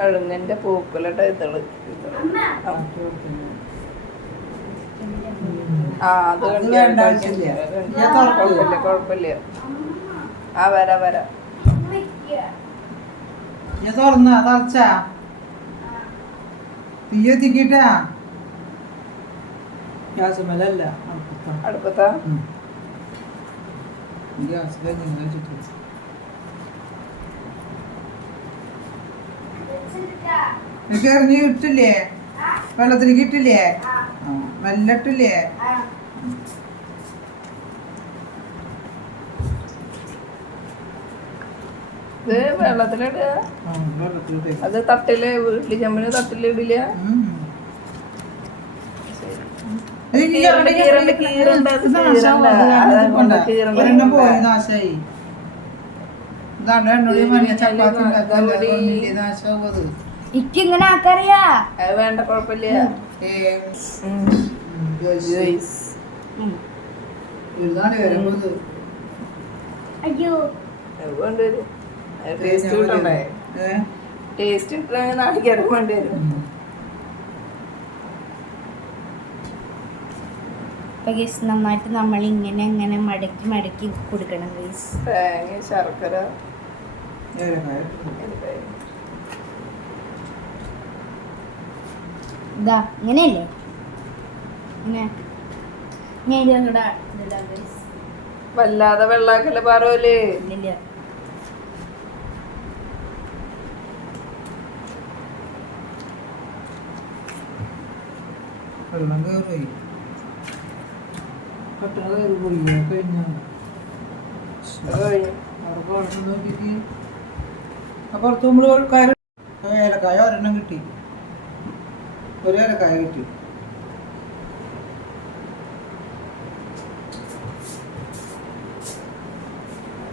കഴുങ്ങന്റെ പൂക്കളുടെ ഇതള് അത് കുഴപ്പമില്ല. ആ വരാ തുറന്ന തറച്ച തീയ തിക്കിട്ടാ ഗ്യാസ് മേലല്ല അടുപ്പത്താ ഗ്യാസ് കഴിഞ്ഞിട്ട് എനിക്ക് എറിഞ്ഞ് ഇട്ടില്ലേ വെള്ളത്തിലേക്ക് ഇട്ടില്ലേ മെല്ലെ ഇട്ടില്ലേ ഇത് വെള്ളത്തിലിടുക. അത് തട്ടില് വീട്ടില് ചെമ്പിന് തട്ടില് ഇടില്ല. ഇങ്ങനെ ആക്കറിയാ വേണ്ട കുഴപ്പമില്ല. അയ്യോ ടേസ്റ്റ് കിട്ടണ്ടേ? ടേസ്റ്റ് കിട്ടണമെങ്കിൽ നാളികേരം വേണ്ടി വരും. നന്നായിട്ട് നമ്മൾ ഇങ്ങനെ മടക്കി കൊടുക്കണം. തേങ്ങ, ശർക്കര, ഇതാ ഇങ്ങനെയല്ലേ വല്ലാതെ വെള്ളാക്കല്ലേ പാറോല്. വെള്ളം കയറി പെട്ടെന്ന് കയറി പോയി കഴിഞ്ഞ നോക്കിട്ട് അപ്പുറത്ത് നമ്മള് ഏലക്കായ ഒരെണ്ണം കിട്ടി, ഒരു ഏലക്കായ കിട്ടി.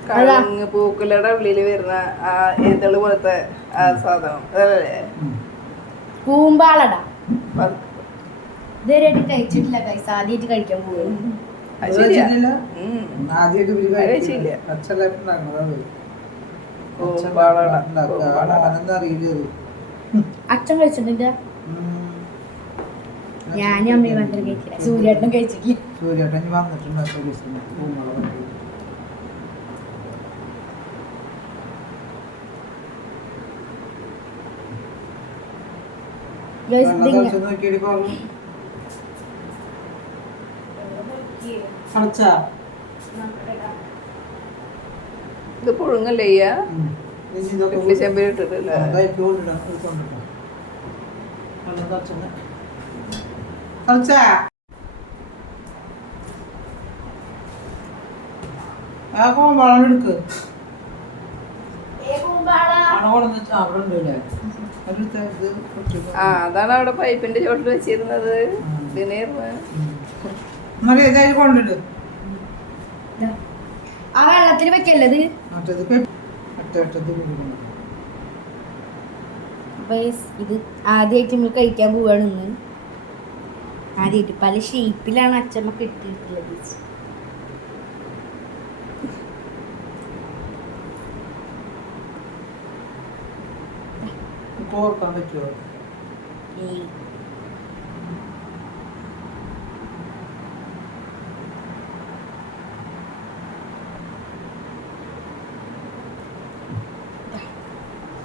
കഴുങ്ങ് പൂക്കുലയുടെ ഉള്ളില് വരുന്ന ആ ഇതള് പോലത്തെ ആ സാധനം അതല്ലേ കൂമ്പാളടാ. ഇതുവരെയായിട്ട് കഴിച്ചിട്ടില്ല. ആദ്യമായിട്ട് കഴിക്കാൻ പോകും. അച്ഛൻ കഴിച്ചിട്ടില്ല, ഞാനും അമ്മയും മാത്രം കഴിച്ചില്ല. സൂര്യേട്ടനും കഴിച്ചിട്ടില്ല. സൂര്യേട്ടൻ വന്നിട്ടുണ്ട്. ഇത് പുഴുങ്ങല്ലേ ചെമ്പിൽ ഇട്ടിട്ടില്ല. എടുക്ക് അതാണ് അവിടെ പൈപ്പിന്റെ ചോട്ടിൽ വെച്ചിരുന്നത്. കൊണ്ടിട്ട് ആ വെള്ളത്തിൽ വെക്കല്ലത്. ഇത് ആദ്യമായിട്ട് നമ്മൾ കഴിക്കാൻ പോവാണ്. ഇന്ന് ആദ്യമായിട്ട് പല ഷേപ്പിലാണ് അച്ഛമ്മ കിട്ടിയിട്ടുള്ളത്. ഓർക്കാൻ പറ്റുമോ?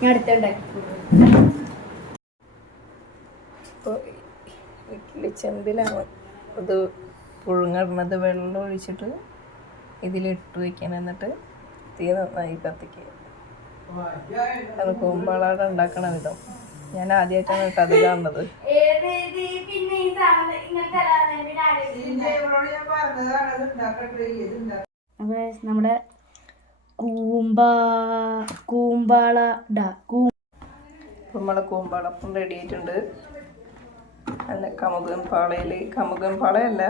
ഞാൻ അടുത്തുണ്ടാക്കി ഇഡ്ഡലി ചെമ്പിലാണ് അത് പുഴുങ്ങിടുന്നത്. വെള്ളം ഒഴിച്ചിട്ട് ഇതിലിട്ട് വയ്ക്കണം. എന്നിട്ട് തീ നന്നായി കത്തിക്കുക. അത് കൂമ്പാളാട ഉണ്ടാക്കണ വിധം ഞാൻ ആദ്യമായിട്ടാണ് കേട്ടോ അത് കാണുന്നത്. നമ്മുടെ നമ്മളെ കൂമ്പാളപ്പം റെഡി ആയിട്ടുണ്ട്. നല്ല കമുകൻ പാളയല്ല,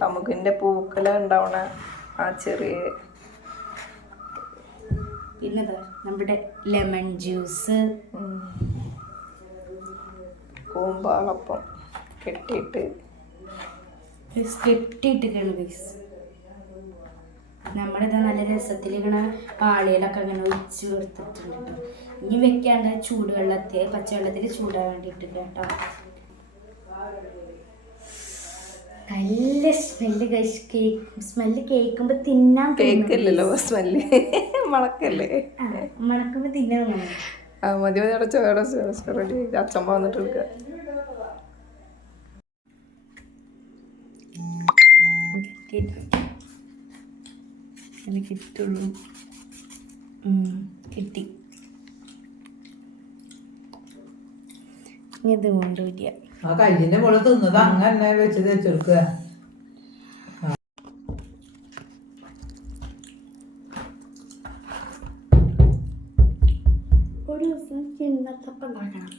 കമുകിൻ്റെ പൂക്കല ഉണ്ടാവണ ആ ചെറിയ. പിന്നെ നമ്മുടെ ലെമൺ ജ്യൂസ്, കൂമ്പാളപ്പം കെട്ടിയിട്ട് കെട്ടിയിട്ടിട്ടാണ്. നമ്മളിത് നല്ല രസത്തിൽ ഇങ്ങനെ പാളിയിലൊക്കെ ഇങ്ങനെ ഒഴിച്ച് കൊടുത്തിട്ടുണ്ട് കേട്ടോ. ഇനി വെക്കാണ്ട് ചൂടുവെള്ളത്തിൽ പച്ചവെള്ളത്തിൽ ചൂടാൻ വേണ്ടിയിട്ടില്ല കേട്ടോ. നല്ല സ്മെല്ല് കേക്ക് സ്മെല്ല് കേൾക്കുമ്പോൾ തിന്നാൻ കേക്കല്ലല്ലോ സ്മെല്ല് മണക്കല്ലേ. മണക്കുമ്പോൾ തിന്നാൻ തോന്നും. ആ മതി മതി അടച്ചോ റെഡി. അച്ഛമ്മ വന്നിട്ട് എടുക്കുക. കിട്ടുള്ളൂ. കിട്ടി. ഇത് കൊണ്ടുപോയില്ല. ആ കയ്യിന്റെ മുകളിൽ തിന്നത് അങ്ങനെ വെച്ച് തേച്ചെടുക്കുക. ഒരു ദിവസം ചിന്നത്തപ്പം ഉണ്ടാക്കണം.